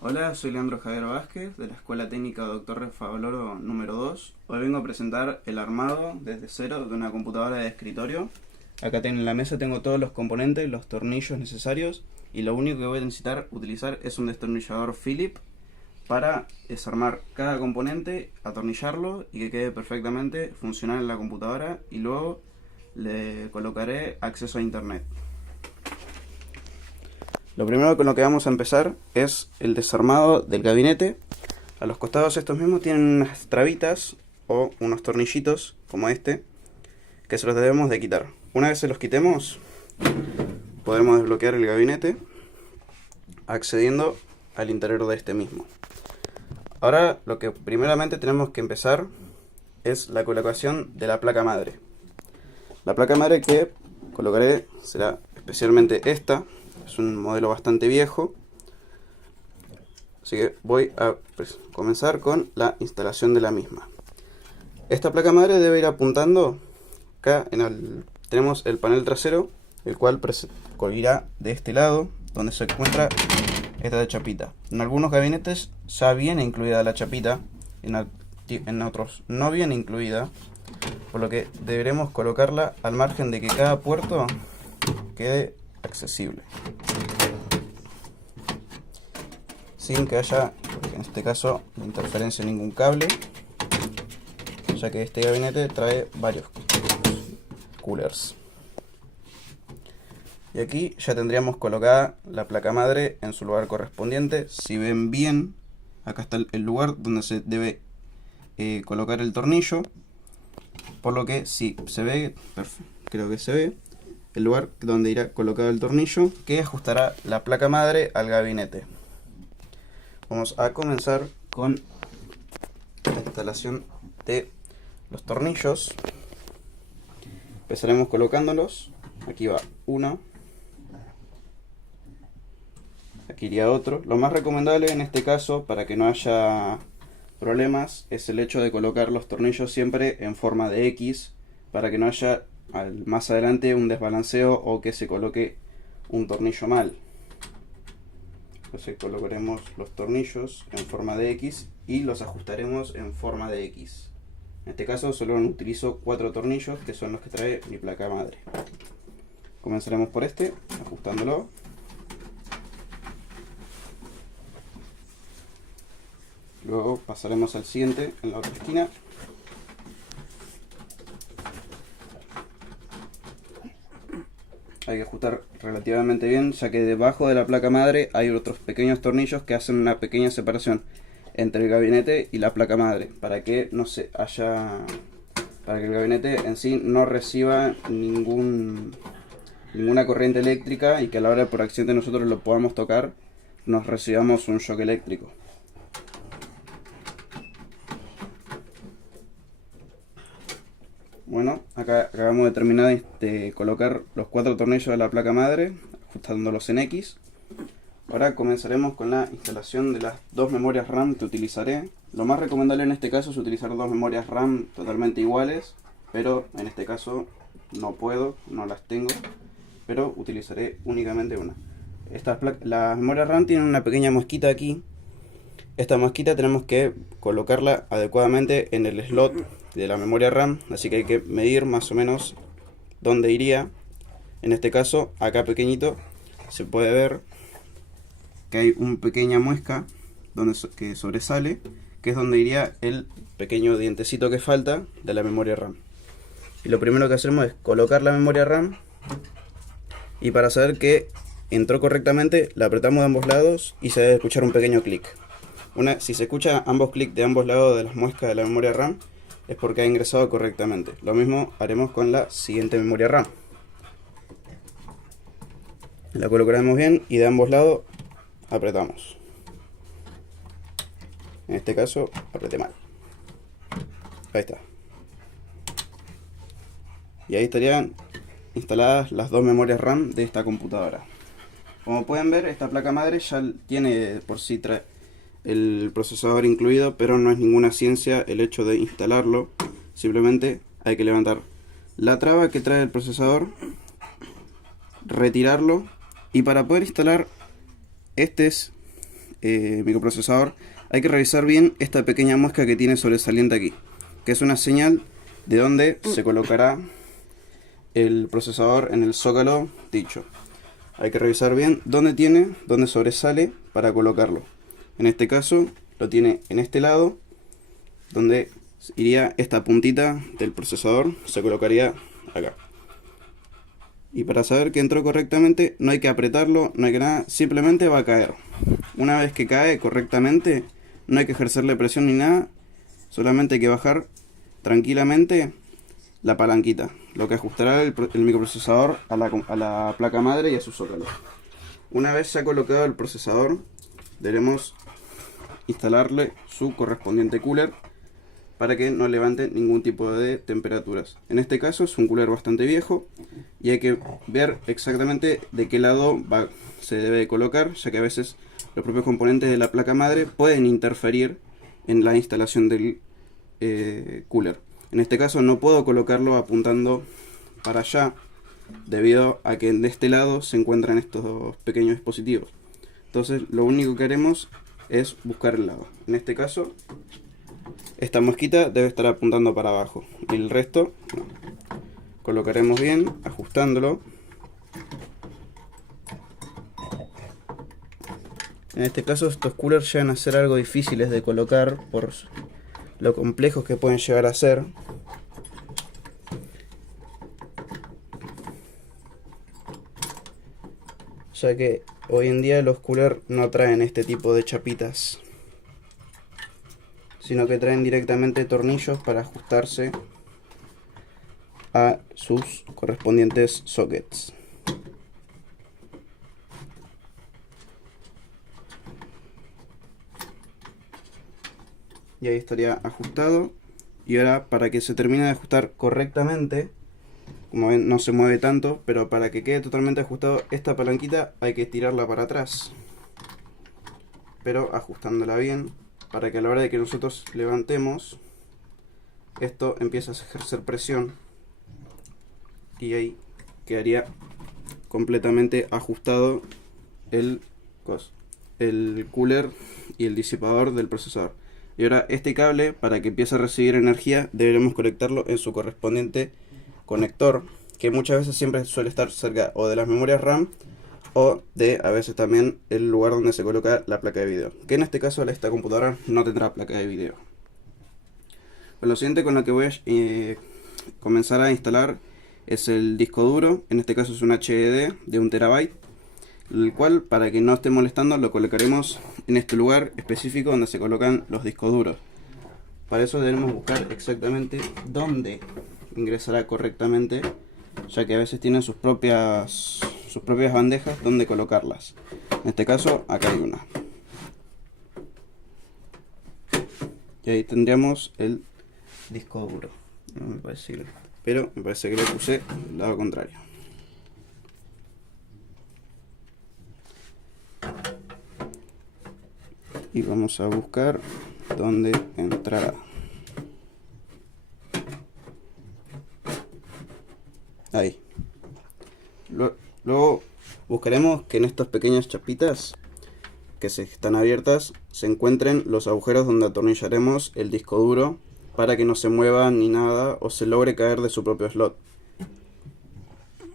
Hola, soy Leandro Javier Vázquez de la Escuela Técnica Dr. Favaloro número 2. Hoy vengo a presentar el armado desde cero de una computadora de escritorio. Acá en la mesa tengo todos los componentes, los tornillos necesarios, y lo único que voy a necesitar utilizar es un destornillador Phillips para desarmar cada componente, atornillarlo y que quede perfectamente funcional en la computadora, y luego le colocaré acceso a internet. Lo primero con lo que vamos a empezar es el desarmado del gabinete. A los costados estos mismos tienen unas trabitas o unos tornillitos como este, que se los debemos de quitar. Una vez se los quitemos, podremos desbloquear el gabinete accediendo al interior de este mismo. Ahora lo que primeramente tenemos que empezar es la colocación de la placa madre. La placa madre que colocaré será especialmente esta. Es un modelo bastante viejo, así que voy a comenzar con la instalación de la misma. Esta placa madre debe ir apuntando acá tenemos el panel trasero, el cual irá de este lado donde se encuentra esta chapita. En algunos gabinetes ya viene incluida la chapita, en otros no viene incluida, por lo que deberemos colocarla al margen de que cada puerto quede accesible, sin que haya, en este caso, interferencia en ningún cable, ya que este gabinete trae varios coolers. Y aquí ya tendríamos colocada la placa madre en su lugar correspondiente. Si ven bien, acá está el lugar donde se debe colocar el tornillo, por lo que si se ve, creo que se ve el lugar donde irá colocado el tornillo que ajustará la placa madre al gabinete. Vamos a comenzar con la instalación de los tornillos. Empezaremos colocándolos. Aquí va uno, aquí iría otro. Lo más recomendable en este caso, para que no haya problemas, es el hecho de colocar los tornillos siempre en forma de X, para que no haya más adelante un desbalanceo o que se coloque un tornillo mal. Entonces colocaremos los tornillos en forma de X y los ajustaremos en forma de X. En este caso solo utilizo 4 tornillos, que son los que trae mi placa madre. Comenzaremos por este, ajustándolo. Luego pasaremos al siguiente en la otra esquina. Hay que ajustar relativamente bien, ya que debajo de la placa madre hay otros pequeños tornillos que hacen una pequeña separación entre el gabinete y la placa madre, para que no se haya, para que el gabinete en sí no reciba ninguna corriente eléctrica, y que a la hora por accidente nosotros lo podamos tocar, nos recibamos un shock eléctrico. Bueno, acá acabamos de terminar de colocar los 4 tornillos de la placa madre, ajustándolos en X. Ahora comenzaremos con la instalación de las 2 memorias RAM que utilizaré. Lo más recomendable en este caso es utilizar 2 memorias RAM totalmente iguales, pero en este caso no puedo, no las tengo, pero utilizaré únicamente una. Las memorias RAM tienen una pequeña mosquita aquí. Esta mosquita tenemos que colocarla adecuadamente en el slot de la memoria RAM, así que hay que medir más o menos dónde iría. En este caso, acá pequeñito, se puede ver que hay una pequeña muesca que sobresale, que es donde iría el pequeño dientecito que falta de la memoria RAM. Y lo primero que hacemos es colocar la memoria RAM, y para saber que entró correctamente, la apretamos de ambos lados y se debe escuchar un pequeño clic. Si se escucha ambos clics de ambos lados de las muescas de la memoria RAM, es porque ha ingresado correctamente. Lo mismo haremos con la siguiente memoria RAM. La colocaremos bien y de ambos lados apretamos. En este caso apreté mal. Ahí está. Y ahí estarían instaladas las 2 memorias RAM de esta computadora. Como pueden ver, esta placa madre ya tiene por sí el procesador incluido, pero no es ninguna ciencia el hecho de instalarlo. Simplemente hay que levantar la traba que trae el procesador, retirarlo, y para poder instalar este es microprocesador, hay que revisar bien esta pequeña muesca que tiene sobresaliente aquí, que es una señal de dónde se colocará el procesador en el zócalo dicho. Hay que revisar bien dónde sobresale para colocarlo. En este caso lo tiene en este lado, donde iría esta puntita del procesador, se colocaría acá. Y para saber que entró correctamente no hay que apretarlo, no hay que nada, simplemente va a caer. Una vez que cae correctamente no hay que ejercerle presión ni nada, solamente hay que bajar tranquilamente la palanquita, lo que ajustará el microprocesador a la placa madre y a su zócalo. Una vez ya colocado el procesador, debemos instalarle su correspondiente cooler para que no levante ningún tipo de temperaturas. En este caso es un cooler bastante viejo y hay que ver exactamente de qué lado se debe de colocar, ya que a veces los propios componentes de la placa madre pueden interferir en la instalación del cooler. En este caso no puedo colocarlo apuntando para allá, debido a que de este lado se encuentran estos pequeños dispositivos. Entonces lo único que haremos es buscar el lado. En este caso esta mosquita debe estar apuntando para abajo y el resto no. Colocaremos bien ajustándolo. En este caso estos coolers llegan a ser algo difíciles de colocar por lo complejos que pueden llegar a ser. Ya que hoy en día los coolers no traen este tipo de chapitas, sino que traen directamente tornillos para ajustarse a sus correspondientes sockets. Y ahí estaría ajustado. Y ahora, para que se termine de ajustar correctamente, como ven no se mueve tanto, pero para que quede totalmente ajustado esta palanquita hay que estirarla para atrás, pero ajustándola bien, para que a la hora de que nosotros levantemos esto empiece a ejercer presión y ahí quedaría completamente ajustado el cooler y el disipador del procesador. Y ahora este cable, para que empiece a recibir energía, deberemos conectarlo en su correspondiente conector, que muchas veces siempre suele estar cerca o de las memorias RAM o de a veces también el lugar donde se coloca la placa de video, que en este caso esta computadora no tendrá placa de video. Pues lo siguiente con lo que voy a comenzar a instalar es el disco duro. En este caso es un HDD de 1 TB, el cual, para que no esté molestando, lo colocaremos en este lugar específico donde se colocan los discos duros. Para eso debemos buscar exactamente dónde ingresará correctamente, ya que a veces tienen sus propias bandejas donde colocarlas. En este caso acá hay una, y ahí tendríamos el disco duro. No me parece, pero me parece que le puse el lado contrario. Y vamos a buscar dónde entrará. Ahí. Luego buscaremos que en estas pequeñas chapitas que están abiertas se encuentren los agujeros donde atornillaremos el disco duro, para que no se mueva ni nada o se logre caer de su propio slot.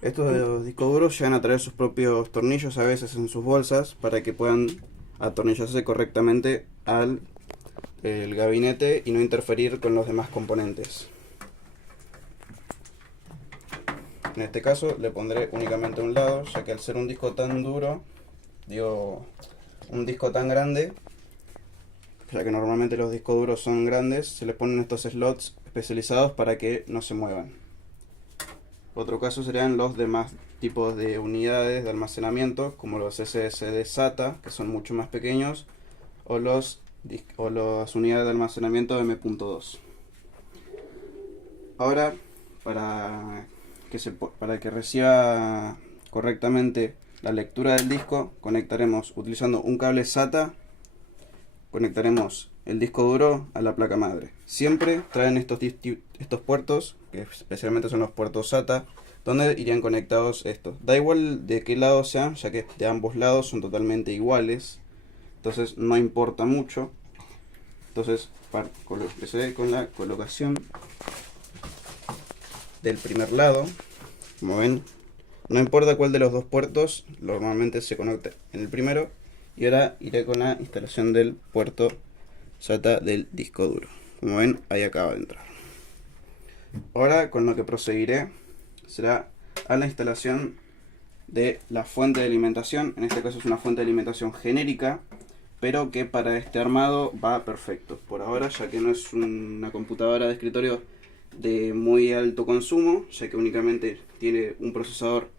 Estos discos duros llegan a traer sus propios tornillos a veces en sus bolsas, para que puedan atornillarse correctamente al gabinete y no interferir con los demás componentes. En este caso le pondré únicamente un lado, ya que al ser un disco tan duro, un disco tan grande, ya que normalmente los discos duros son grandes, se les ponen estos slots especializados para que no se muevan. Otro caso serían los demás tipos de unidades de almacenamiento, como los SSD SATA, que son mucho más pequeños, o las unidades de almacenamiento M.2. Ahora, para que reciba correctamente la lectura del disco, conectaremos, utilizando un cable SATA, conectaremos el disco duro a la placa madre. Siempre traen estos puertos, que especialmente son los puertos SATA, donde irían conectados estos. Da igual de qué lado sean, ya que de ambos lados son totalmente iguales. entonces no importa mucho. Entonces empecé con la colocación del primer lado. Como ven, no importa cuál de los dos puertos, normalmente se conecta en el primero. Y ahora iré con la instalación del puerto SATA del disco duro. Como ven, ahí acaba de entrar. Ahora con lo que proseguiré será a la instalación de la fuente de alimentación. En este caso es una fuente de alimentación genérica, pero que para este armado va perfecto. Por ahora, ya que no es una computadora de escritorio de muy alto consumo, ya que únicamente tiene un procesador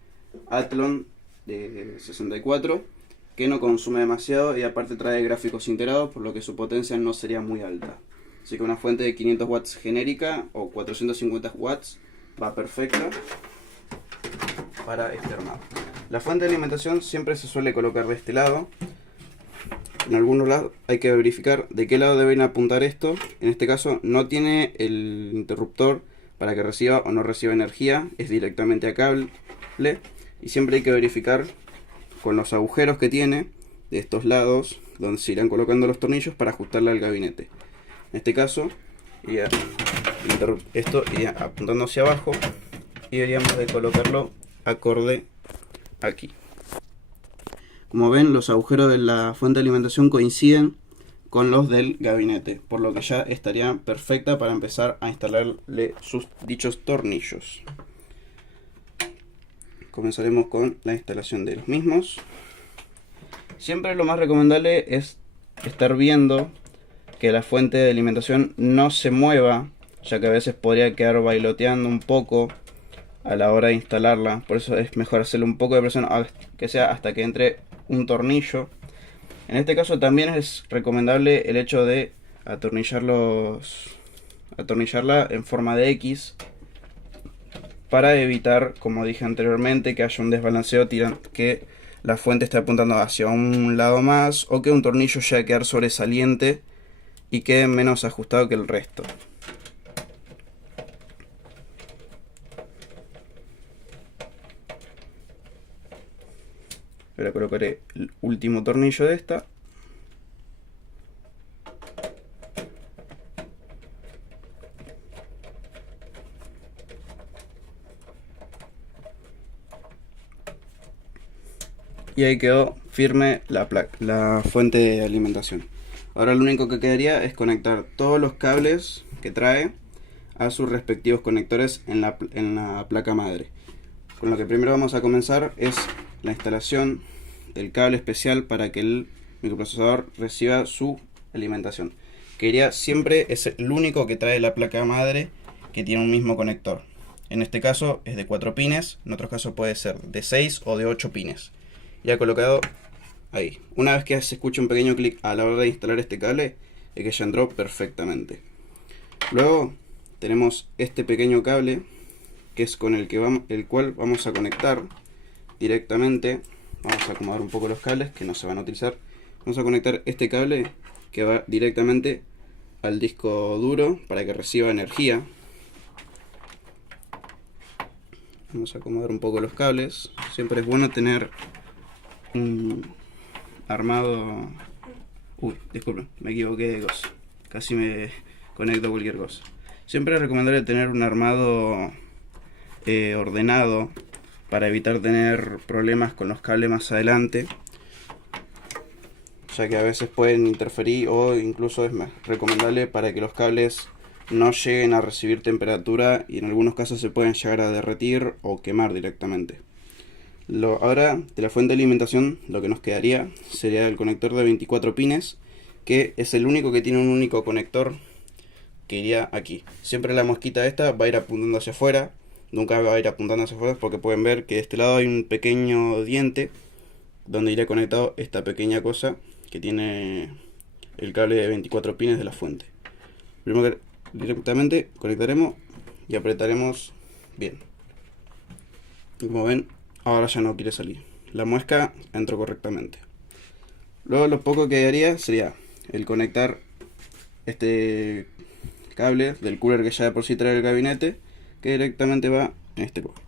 Athlon de 64 que no consume demasiado y aparte trae gráficos integrados, por lo que su potencia no sería muy alta. Así que una fuente de 500 watts genérica o 450 watts va perfecta para este armado. La fuente de alimentación siempre se suele colocar de este lado. En algunos lados hay que verificar de qué lado deben apuntar esto. En este caso no tiene el interruptor para que reciba o no reciba energía, es directamente a cable. Y siempre hay que verificar con los agujeros que tiene de estos lados donde se irán colocando los tornillos para ajustarla al gabinete. En este caso esto iría apuntando hacia abajo y deberíamos de colocarlo acorde aquí. Como ven, los agujeros de la fuente de alimentación coinciden con los del gabinete, por lo que ya estaría perfecta para empezar a instalarle sus dichos tornillos. Comenzaremos con la instalación de los mismos. Siempre lo más recomendable es estar viendo que la fuente de alimentación no se mueva, ya que a veces podría quedar bailoteando un poco a la hora de instalarla. Por eso es mejor hacerle un poco de presión, que sea hasta que entre un tornillo. En este caso también es recomendable el hecho de atornillarla en forma de X, para evitar, como dije anteriormente, que haya un desbalanceo, que la fuente esté apuntando hacia un lado más o que un tornillo llegue a quedar sobresaliente y quede menos ajustado que el resto. Ahora colocaré el último tornillo de esta. Y ahí quedó firme la fuente de alimentación. Ahora lo único que quedaría es conectar todos los cables que trae a sus respectivos conectores en la placa madre. Con lo que primero vamos a comenzar es la instalación del cable especial para que el microprocesador reciba su alimentación. Que siempre es el único que trae la placa madre que tiene un mismo conector. En este caso es de 4 pines, en otros casos puede ser de 6 o de 8 pines. Ya colocado ahí. Una vez que se escucha un pequeño clic a la hora de instalar este cable, es que ya entró perfectamente. Luego tenemos este pequeño cable, que es con el cual vamos a conectar directamente. Vamos a acomodar un poco los cables que no se van a utilizar. Vamos a conectar este cable que va directamente al disco duro para que reciba energía. Vamos a acomodar un poco los cables. Siempre es bueno tener un armado... Uy, disculpen, me equivoqué de cosa. Casi me conecto a cualquier cosa. Siempre es recomendable tener un armado ordenado para evitar tener problemas con los cables más adelante, ya que a veces pueden interferir, o incluso es más recomendable para que los cables no lleguen a recibir temperatura y en algunos casos se pueden llegar a derretir o quemar directamente. Ahora de la fuente de alimentación lo que nos quedaría sería el conector de 24 pines, que es el único que tiene un único conector que iría aquí. Siempre la mosquita esta va a ir apuntando hacia afuera, nunca va a ir apuntando hacia afuera, porque pueden ver que de este lado hay un pequeño diente donde iría conectado esta pequeña cosa que tiene el cable de 24 pines de la fuente. Primero que directamente conectaremos y apretaremos bien. Como ven, ahora ya no quiere salir. La muesca entró correctamente. Luego lo poco que haría sería el conectar este cable del cooler que ya de por sí trae el gabinete, que directamente va en este lugar.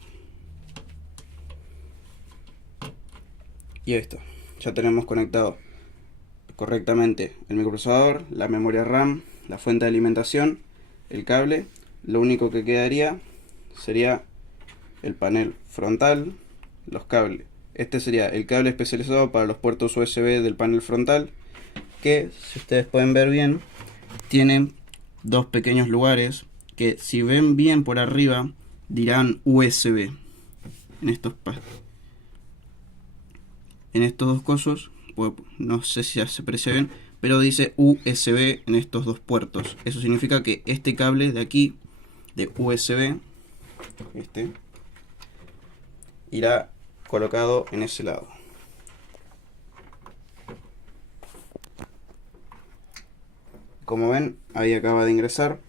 Y ahí está. Ya tenemos conectado correctamente el microprocesador, la memoria RAM, la fuente de alimentación, el cable. Lo único que quedaría sería el panel frontal, los cables. Este sería el cable especializado para los puertos USB del panel frontal, que si ustedes pueden ver bien, tienen dos pequeños lugares que, si ven bien por arriba, dirán USB. En estos dos cosos, pues, no sé si ya se aprecia bien, pero dice USB en estos dos puertos. Eso significa que este cable de aquí, de USB, irá colocado en ese lado. Como ven, ahí acaba de ingresar.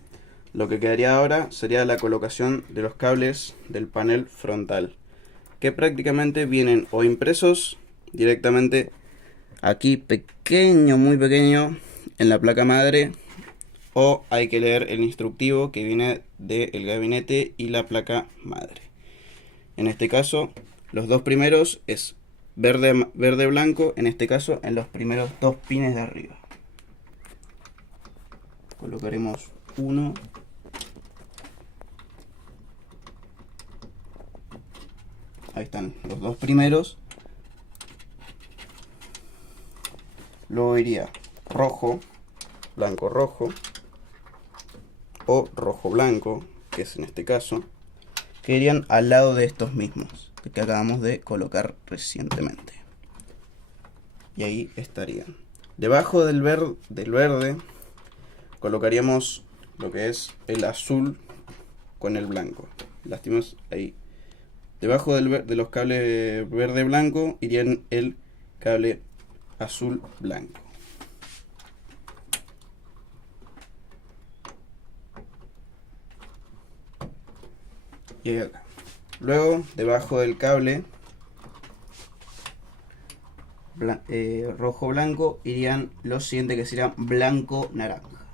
Lo que quedaría ahora sería la colocación de los cables del panel frontal, que prácticamente vienen o impresos directamente aquí, pequeño, muy pequeño, en la placa madre, o hay que leer el instructivo que viene del gabinete y la placa madre. En este caso, los dos primeros es verde blanco, en este caso en los primeros dos pines de arriba. Colocaremos uno. Ahí están los dos primeros. Luego iría rojo, blanco, rojo, o rojo, blanco, que es en este caso, que irían al lado de estos mismos que acabamos de colocar recientemente. Y ahí estarían. Debajo del verde colocaríamos lo que es el azul con el blanco. Lastimos ahí. Debajo de los cables verde-blanco irían el cable azul-blanco. Y ahí acá. Luego, debajo del cable rojo-blanco irían los siguientes, que serían blanco-naranja.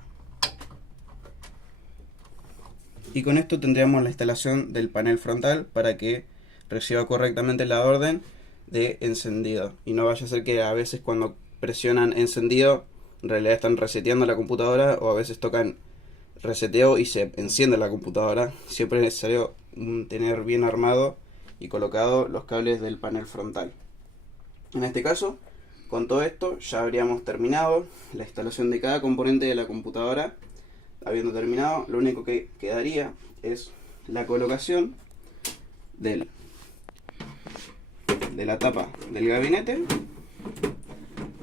Y con esto tendríamos la instalación del panel frontal para que reciba correctamente la orden de encendido. Y no vaya a ser que a veces cuando presionan encendido, en realidad están reseteando la computadora, o a veces tocan reseteo y se enciende la computadora. Siempre es necesario tener bien armado y colocado los cables del panel frontal. En este caso, con todo esto ya habríamos terminado la instalación de cada componente de la computadora. Habiendo terminado, lo único que quedaría es la colocación de la tapa del gabinete.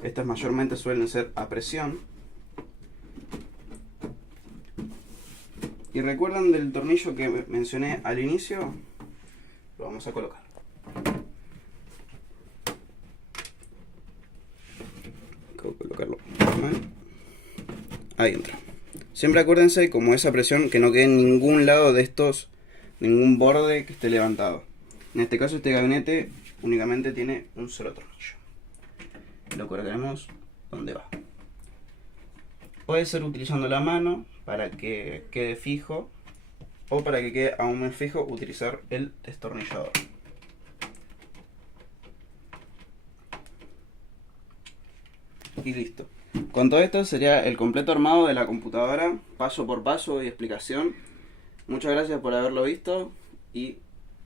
Estas mayormente suelen ser a presión. Y recuerdan del tornillo que mencioné al inicio, lo vamos a colocar. Acabo de colocarlo mal. Ahí entra. Siempre acuérdense, como esa presión, que no quede en ningún lado de estos, ningún borde que esté levantado. En este caso, este gabinete únicamente tiene un solo tornillo. Lo colocaremos donde va. Puede ser utilizando la mano para que quede fijo, o para que quede aún más fijo, utilizar el destornillador. Y listo. Con todo esto sería el completo armado de la computadora, paso por paso y explicación. Muchas gracias por haberlo visto, y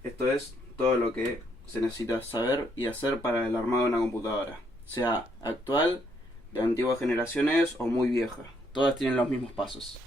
esto es todo lo que se necesita saber y hacer para el armado de una computadora, sea actual, de antiguas generaciones o muy vieja. Todas tienen los mismos pasos.